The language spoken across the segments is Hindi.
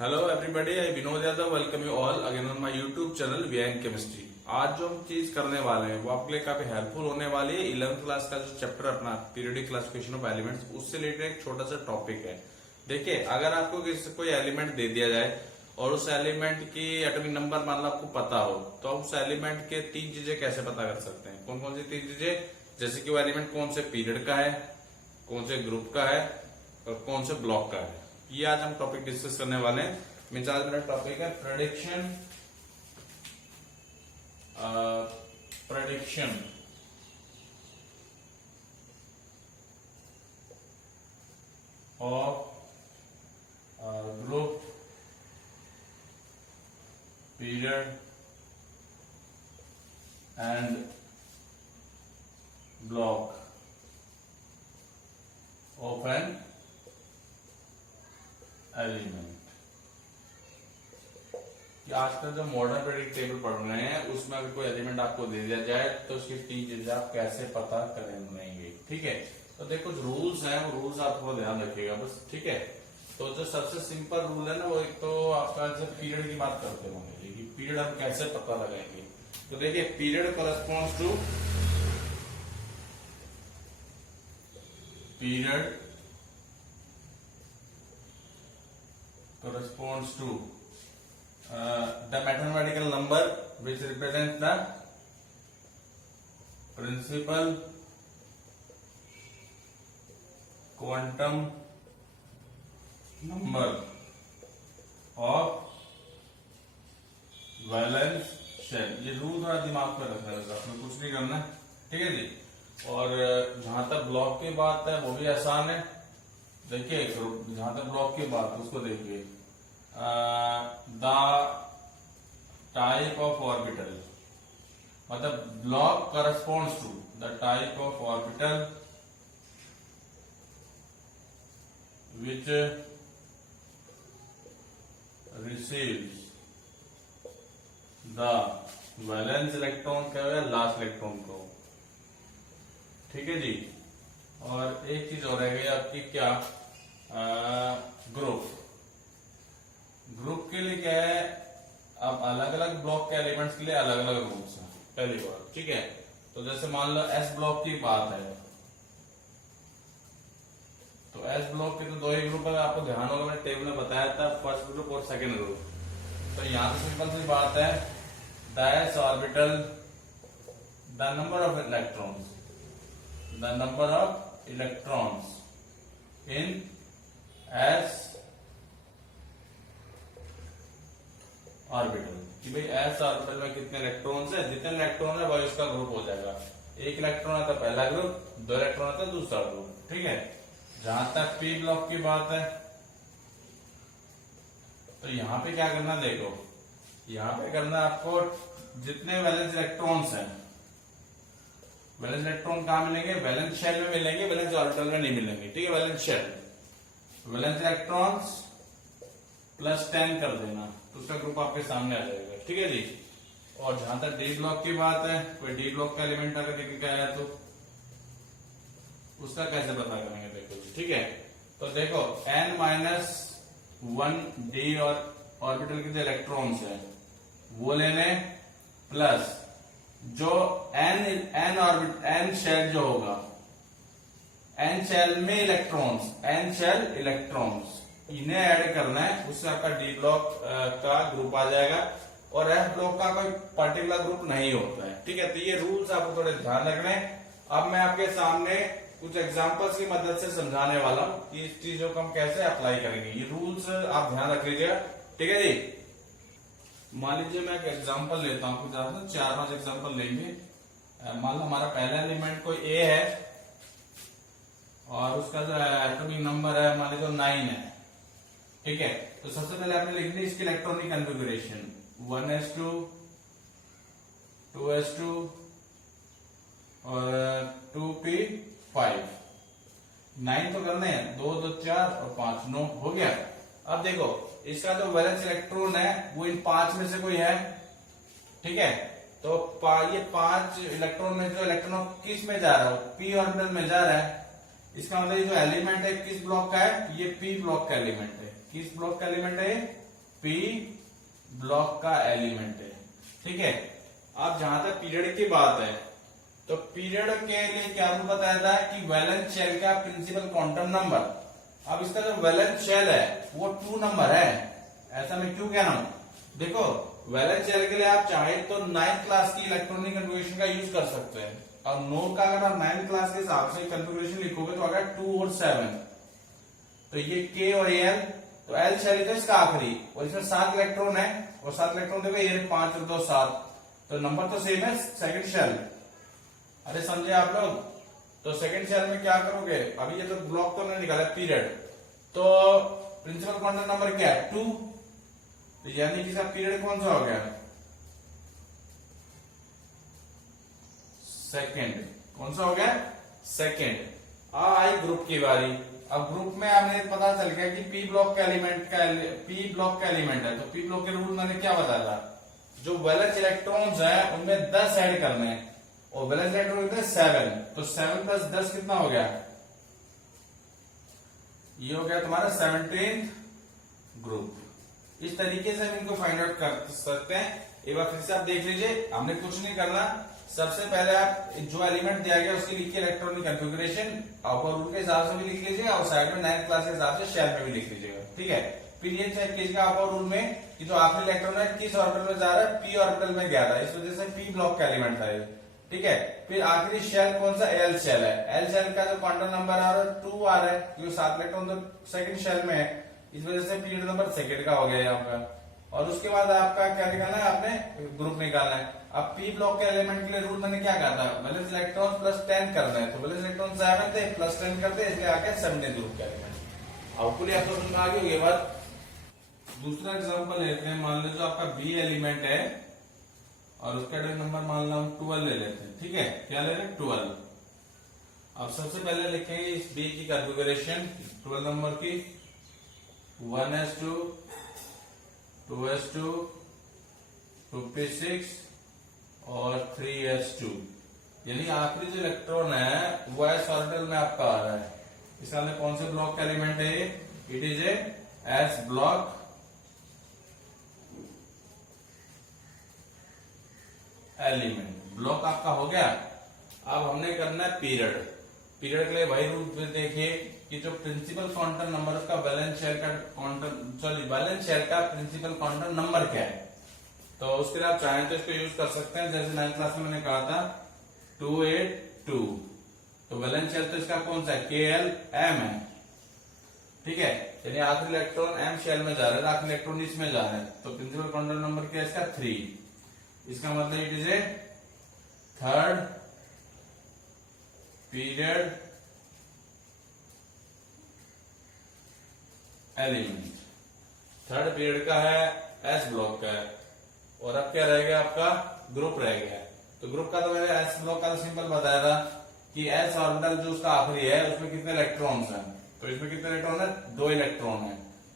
Hello everybody, I Vinod Yadav welcome you all again on my YouTube channel VIN chemistry. आज जो हम चीज करने वाले हैं वो आपके लिए काफी हेल्पफुल होने वाली है। 11th क्लास का जो चैप्टर अपना पीरियोडिक क्लासिफिकेशन ऑफ एलिमेंट्स, उससे रिलेटेड एक छोटा सा टॉपिक है। देखिए, अगर आपको किसी कोई एलिमेंट दे दिया जाए और उस एलिमेंट की एटॉमिक नंबर मान लो आपको पता हो, तो आप उस एलिमेंट के तीन चीजें कैसे पता कर सकते हैं? कौन कौन सी तीन चीजें? जैसे कि वो एलिमेंट कौन से पीरियड का है, कौन से ग्रुप का है और कौन से ब्लॉक का है। ये आज हम टॉपिक डिस्कस करने वाले हैं। मीन्स आज मेरा टॉपिक है prediction of group, period and block of an element. कि आजकल जो मॉडर्न प्रेडिक्ट टेबल पढ़ रहे हैं उसमें अगर कोई एलिमेंट आपको दे दिया जाए तो उसकी तीन चीजें आप कैसे पता करेंगे। ठीक है, तो देखो कुछ रूल्स हैं, वो रूल्स आपको ध्यान रखिएगा बस। ठीक है, तो जो सबसे सिंपल रूल है ना, वो एक तो आपका जब पीरियड की बात करते होंगे कि पीरियड हम कैसे पता लगाएंगे। तो देखिए, period corresponds to the mathematical number which represents the principal quantum number of valence shell। ये रूल थोड़ा दिमाग में रखना है, आपने कुछ नहीं करना है। ठीक है जी। और जहां तक ब्लॉक की बात है वो भी आसान है। देखिए, जहां तक ब्लॉक की बात है उसको देखिए, द टाइप ऑफ ऑर्बिटल, मतलब block corresponds to the type of orbital which receives the valence electron का या लास्ट इलेक्ट्रॉन को। ठीक है जी। और एक चीज और रह गई आपकी, क्या? ग्रुप। ग्रुप के लिए क्या है, अब अलग अलग ब्लॉक के एलिमेंट्स के लिए अलग अलग रूल्स हैं। पहली बात, ठीक है। तो जैसे मान लो एस ब्लॉक की बात है, तो एस ब्लॉक के तो दो ही ग्रुप है, आपको ध्यान होगा मैंने टेबल में बताया था, फर्स्ट ग्रुप और सेकेंड ग्रुप। तो यहां तो सिंपल सी बात है, the S orbital, the number of electrons, the number of electrons in S orbital, कि भाई एस ऑर्बिटल में कितने इलेक्ट्रॉन्स है, जितने इलेक्ट्रॉन है वही उसका ग्रुप हो जाएगा। एक इलेक्ट्रॉन आता पहला ग्रुप, दो इलेक्ट्रॉन आता दूसरा ग्रुप। ठीक है। जहां तक पी ब्लॉक की बात है, तो यहां पे क्या करना, देखो यहां पे करना आपको, जितने वैलेंस इलेक्ट्रॉन्स हैं, वैलेंस इलेक्ट्रॉन कहां मिलेंगे? वैलेंस शेल में मिलेंगे, वैलेंस ऑर्बिटल में नहीं मिलेंगे। ठीक है, valence shell, valence electrons plus 10 कर देना तो उसका ग्रुप आपके सामने आ जाएगा। ठीक है जी। और जहां तक डी ब्लॉक की बात है, कोई डी ब्लॉक का एलिमेंट अगर लेके के आया तो उसका कैसे पता करेंगे, देखो। ठीक है, तो देखो n-1 डी और ऑर्बिटल के जो इलेक्ट्रॉन्स है वो लेने, प्लस जो n शेल जो होगा, n शेल में इलेक्ट्रॉन्स, n शेल इलेक्ट्रॉन्स, इन्हें ऐड करना है, उससे आपका डी ब्लॉक का ग्रुप आ जाएगा। और एफ ब्लॉक का कोई पर्टिकुलर ग्रुप नहीं होता है। ठीक है, तो ये रूल्स आपको थोड़े ध्यान रखने। अब मैं आपके सामने कुछ एग्जांपल्स की मदद से समझाने वाला हूं कि इस चीजों को हम कैसे अप्लाई करेंगे। ये रूल्स आप ध्यान रख लीजिएगा। ठीक है जी। मान लीजिए मैं एक एग्जाम्पल लेता हूं, कुछ 4-5 एग्जाम्पल लेंगे। मान लो हमारा पहला एलिमेंट कोई ए है और उसका जो एटॉमिक नंबर है मान लीजिए 9 है। ठीक है, तो सबसे पहले आपने लिख दी इसकी इलेक्ट्रॉनिक कॉन्फ़िगरेशन, 1s2, 2s2 और 2p5। 9 तो करने हैं, 2 2 4 और 5 9 हो गया। अब देखो, इसका जो वैलेंस इलेक्ट्रॉन है वो इन 5 में से कोई है। ठीक है, तो ये 5 इलेक्ट्रॉन में जो इलेक्ट्रॉन किस में जा रहा है, पी ऑर्बिटल में जा रहा है। इसका मतलब ये जो एलिमेंट है किस ब्लॉक का है, ये पी ब्लॉक का एलिमेंट है। किस ब्लॉक का एलिमेंट है? पी ब्लॉक का एलिमेंट है। ठीक है, अब जहां तक पीरियड की बात है तो पीरियड के लिए क्या रूल बताया था कि वैलेंस शेल का प्रिंसिपल क्वांटम नंबर। अब इसका जो वैलेंस शेल है वो 2 नंबर है। ऐसा मैं क्यों कह रहा हूं, देखो वैलेंस शेल के लिए आप चाहे तो 9th क्लास की इलेक्ट्रॉनिक कन्फिगरेशन का यूज कर सकते हैं। और नो का अगर आप 9th क्लास के हिसाब से कन्फिगरेशन लिखोगे तो अगर 2 और 7, तो ये के और एल, तो एल शेल है इसका आखिरी, और इसमें 7 इलेक्ट्रॉन है, और 7 इलेक्ट्रॉन देखो ये 5 और 2 7, तो नंबर तो सेम है सेकंड शेल। अरे समझे आप लोग, तो सेकंड शेल में क्या करोगे, अभी ये तो ब्लॉक तो नहीं निकाला पीरियड, तो प्रिंसिपल क्वांटम नंबर क्या है 2, तो यानी कि इसका पीरियड कौन सा हो गया, सेकंड। कौन सा हो गया, सेकंड। अब आई ग्रुप की बारी। अब ग्रुप में आपने पता चल गया कि पी ब्लॉक का एलिमेंट है, तो पी ब्लॉक के रूल मैंने क्या बताया था, जो वैलेंस इलेक्ट्रॉन्स हैं उनमें 10 ऐड करने हैं, और वैलेंस इलेक्ट्रॉन कितने 7, तो 7 प्लस 10 कितना हो गया, ये हो गया तुम्हारा 17th ग्रुप। इस तरीके से हम इनको फाइंड आउट कर सकते हैं। एक बार फिर से आप देख लीजिए, हमने कुछ नहीं करना, सबसे पहले आप जो एलिमेंट दिया गया उसकी लिखिए इलेक्ट्रॉनिक कन्फिगरेशन, अपर रूल के हिसाब से भी लिख लीजिए, और साइड में 9th क्लास के हिसाब से शेल में भी लिख लीजिएगा। ठीक है, फिर ये चेक कीजिएगा अपर रूल में कि जो आखिरी इलेक्ट्रॉन है किस ऑर्बिटल में जा रहा है, पी ऑर्बिटल में गया था, इस वजह से पी ब्लॉक का एलिमेंट था ये। ठीक है, फिर आखिरी शेल कौन सा, एल शेल है, एल शेल का जो क्वांटम नंबर आ रहा है 2 आ रहा है, क्योंकि 7 इलेक्ट्रॉन तो सेकंड शेल में है, इस वजह से पीरियड नंबर सेकंड का हो गया यहाँ का। और उसके बाद आपका क्या निकालना है, आपने ग्रुप निकालना है। अब पी ब्लॉक के एलिमेंट के लिए रूल मैंने क्या कहा था, वैलेंस इलेक्ट्रॉन प्लस 10 करना है, तो वैलेंस इलेक्ट्रॉन 7 थे प्लस 10 करते, इसलिए आके 7 ग्रुप के एलिमेंट। आउटपुट आपको समझ में आ गई होगी बात। दूसरा एग्जांपल लेते हैं, मान लीजिए आपका बी एलिमेंट है और उसका एटॉमिक नंबर मान लो हम 12 ले लेते हैं। ठीक है, क्या ले रहे हैं 12। अब सबसे पहले लिखेंगे इस बी की कॉन्फ़िगरेशन 12 नंबर की, 1s2 2s2 2p6 और 3s2, यानी आखिरी जो इलेक्ट्रॉन है वो एस ऑर्बिटल में आपका आ रहा है। इसका अंदर कौन से ब्लॉक का एलिमेंट है, it is A S block element. Block आपका हो गया। अब हमने करना है पीरियड। पीरियड के लिए वही रूल देखिए कि जो प्रिंसिपल क्वांटम नंबर उसका वैलेंस शेल का वैलेंस शेल का प्रिंसिपल क्वांटम नंबर क्या है, तो उसके लिए आप चाहें तो इसको यूज कर सकते हैं। जैसे 9th क्लास में मैंने कहा था 282, तो वैलेंस शेल तो इसका कौन सा है, KLM है। ठीक है, यानी आखिरी इलेक्ट्रॉन एम शेल में जा रहा है, आखिरी इलेक्ट्रॉन इसमें जा रहा है, तो प्रिंसिपल क्वांटम नंबर क्या है इसका 3। इसका मतलब it is A third period element. Third period का है, एस ब्लॉक का है, और अब क्या रह गया आपका ग्रुप रह गया। तो ग्रुप का तो मैंने एस ब्लॉक का तो सिंपल बताया था कि एस ऑर्बिटल जो उसका आखिरी है उसमें कितने इलेक्ट्रॉन्स हैं, तो इसमें कितने इलेक्ट्रॉन है, 2 इलेक्ट्रॉन है।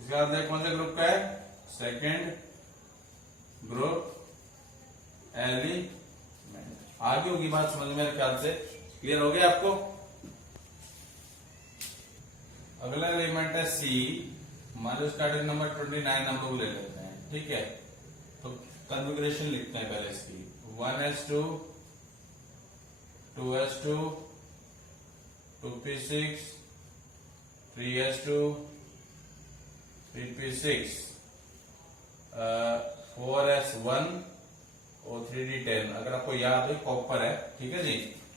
इसके बाद कौन से ग्रुप का है, सेकेंड ग्रुप एलिमेंट। आगे होगी बात समझ में, मेरे ख्याल से क्लियर हो गया आपको। अगला एलिमेंट है सी, मान लो उसका एटॉमिक नंबर 29 हम लोग ले लेते हैं। ठीक है, तो कॉन्फ़िगरेशन लिखते हैं पहले इसकी, 1s2 2s2 2p6 3s2 3p6 4s1 और 3d10। अगर आपको याद हो कॉपर है, ठीक है जी,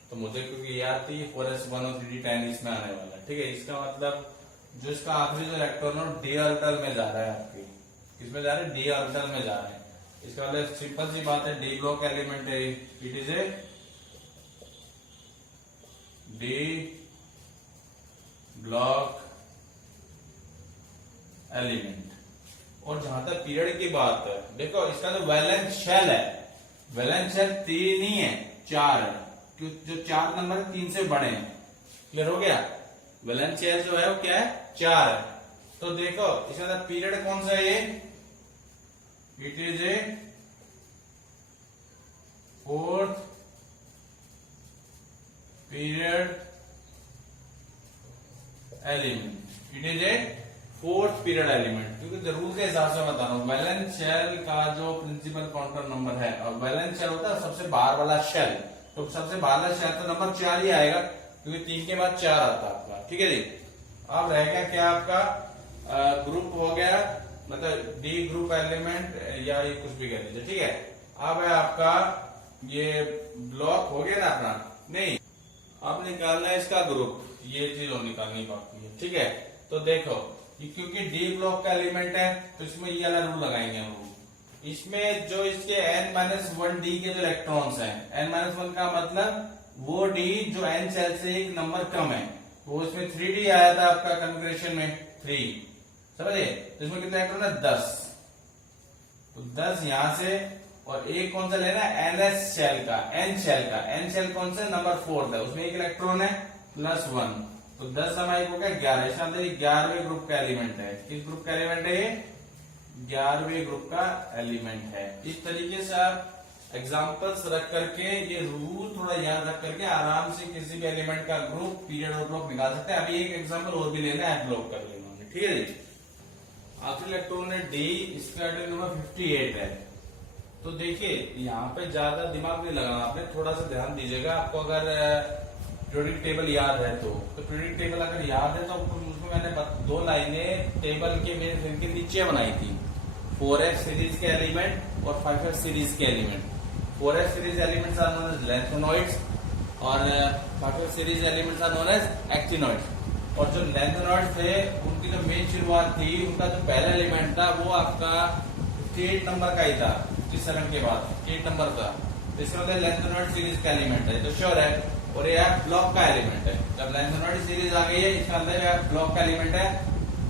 तो मुझे क्योंकि याद थी 4s1 और 3d10 इसमें आने वाला है। ठीक है, इसका मतलब जो इसका आखिरी जो इलेक्ट्रॉन है डी ऑर्बिटल में जा रहा है, आपकी किसमें जा रहा है, डी ऑर्बिटल में जा रहा है। इसका मतलब सिंपल सी बात है, डी ब्लॉक एलिमेंट है, it is A D block element. और जहां तक पीरियड की बात है, देखो इसका जो वैलेंस शेल है, वैलेंस शेल 3 नहीं है 4 है, क्योंकि जो 4 नंबर 3 से बड़े हैं। क्लियर हो गया, वैलेंस शेल जो है वो क्या है 4 है। तो देखो इसका पीरियड कौन सा है, ये it is A fourth period element, it is A fourth period element, क्योंकि रूल के हिसाब से बता रहा हूँ। वैलेंस शेल का जो प्रिंसिपल काउंटर नंबर है, और वैलेंस शेल होता है सबसे बाहर वाला शेल, तो सबसे बाहर वाला शेल तो नंबर 4 ही आएगा, क्योंकि 3 के बाद 4 आता है आपका। ठीक है जी। अब रहेगा क्या आपका ग्रुप हो गया, मतलब डी ग्रुप एलिमेंट या ये कुछ भी कह लीजिए। ठीक है। अब है आपका ये ब्लॉक हो गया ना अपना, नहीं अब निकालना है इसका ग्रुप, ये चीज और निकालनी बाकी है। ठीक है। तो देखो क्योंकि डी ब्लॉक का एलिमेंट है तो इसमें ये वाला रूल लगाएंगे हम लोग। इसमें जो इसके n-1 डी के जो इलेक्ट्रॉन्स हैं, n-1 का मतलब वो डी जो n शेल से एक नंबर कम है, वो इसमें 3D आया था आपका कन्फिगरेशन में 3, समझे। तो इसमें कितने इलेक्ट्रॉन है 10, तो 10 यहां से, और एक कौन सा लेना है ns शेल का, n शेल का, n शेल कौन सा नंबर 4 है, उसमें एक इलेक्ट्रॉन है +1, तो 10 हमारे हो गया 11। इसका अंदर 11वें ग्रुप का एलिमेंट है। किस ग्रुप का एलिमेंट है ये? 11वें ग्रुप का एलिमेंट है। इस तरीके से आप एग्जांपल्स रख करके, ये रूल थोड़ा याद रख करके आराम से किसी भी एलिमेंट का ग्रुप, पीरियड और ब्लॉक निकाल सकते हैं। अभी एक एग्जांपल और भी लेना है, ब्लॉक कर लेना। ठीक है जी। आखिरी इलेक्ट्रॉन है डी, इसका एटॉमिक नंबर 58 है। तो देखिए यहाँ पे ज्यादा दिमाग नहीं लगाना आपने, थोड़ा सा ध्यान दीजिएगा। आपको अगर पीरियोडिक टेबल याद है तो पीरियोडिक टेबल अगर याद है तो उसमें मैंने 2 लाइनें टेबल के मेरे फिर के नीचे बनाई थी, 4s सीरीज के एलिमेंट और 5s सीरीज के element. 4s series elements are known as lanthanoids और 5s series elements are known as actinoids. और जो लैंथेनॉइड्स थे उनकी जो मेन शुरुआत थी, उनका जो पहला एलिमेंट था वो आपका 58 नंबर का ही था, 57 के बाद 58 नंबर का। तो इसका मतलब लैंथेनॉइड सीरीज का एलिमेंट है, तो श्योर है। और ये ब्लॉक का एलिमेंट है। जब लैंथेनॉइड सीरीज आ गई है, इसका अंदर ब्लॉक का एलिमेंट है।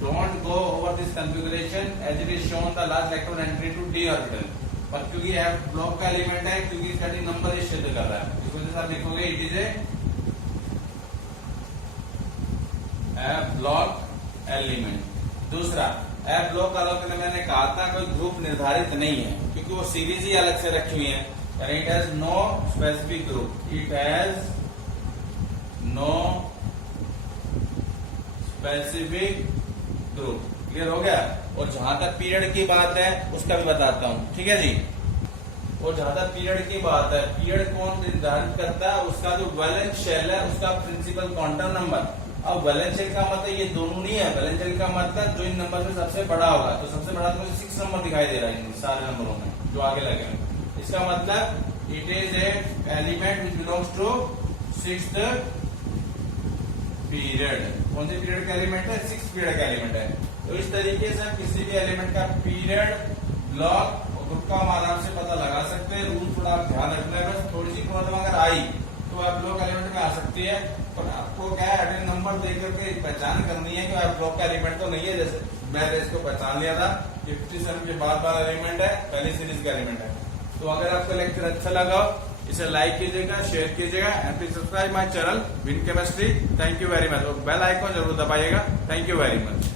Don't go over this configuration as it is shown the last electron entry to d orbital. पर क्योंकि यह ब्लॉक का एलिमेंट है, क्योंकि इसका नंबर ये सिद्ध कर रहा है, इस वजह से आप लिखोगे it is A block element. दूसरा ब्लॉक अलग मैंने कहा था कोई ग्रुप निर्धारित नहीं है, क्योंकि वो सीरीज ही अलग से रखी हुई है। It has no specific group, it has no specific group. Clear हो गया। और जहां तक पीरियड की बात है उसका भी बताता हूं। ठीक है जी। और जहां तक पीरियड की बात है, पीरियड कौन निर्धारित करता है? उसका जो वैलेंस शेल है, उसका प्रिंसिपल क्वांटम नंबर। अब वैलेंस शेल का मतलब ये दोनों नहीं है, वैलेंस शेल का मतलब जो इन नंबर में सबसे बड़ा होगा। तो सबसे बड़ा तो मुझे 6 नंबर दिखाई दे रहा है इन सारे नंबरों में जो आगे लगे हैं। इसका मतलब it is a element which belongs to 6th period. कौन से पीरियड का एलिमेंट है? 6th पीरियड का एलिमेंट है। तो इस तरीके से किसी भी एलिमेंट का पीरियड, ब्लॉक और ग्रुप का हम आराम से पता लगा सकते हैं। रूल थोड़ा आप ध्यान रखना है, बस थोड़ी सी प्रॉब्लम अगर आई तो आप ब्लॉक एलिमेंट में आ सकती है। पर आपको क्या है, एटॉमिक नंबर देख करके पहचान करनी है कि आप ब्लॉक का एलिमेंट तो नहीं है। जैसे मैंने इसको पहचान लिया था, 57 के बाद वाला एलिमेंट है, पहली सीरीज का एलिमेंट है। तो अगर आपका लेक्चर अच्छा लगा, इसे लाइक कीजिएगा, शेयर कीजिएगा and please subscribe my channel win chemistry. Thank you very much. और बेल आइकॉन जरूर दबाइएगा। Thank you very much.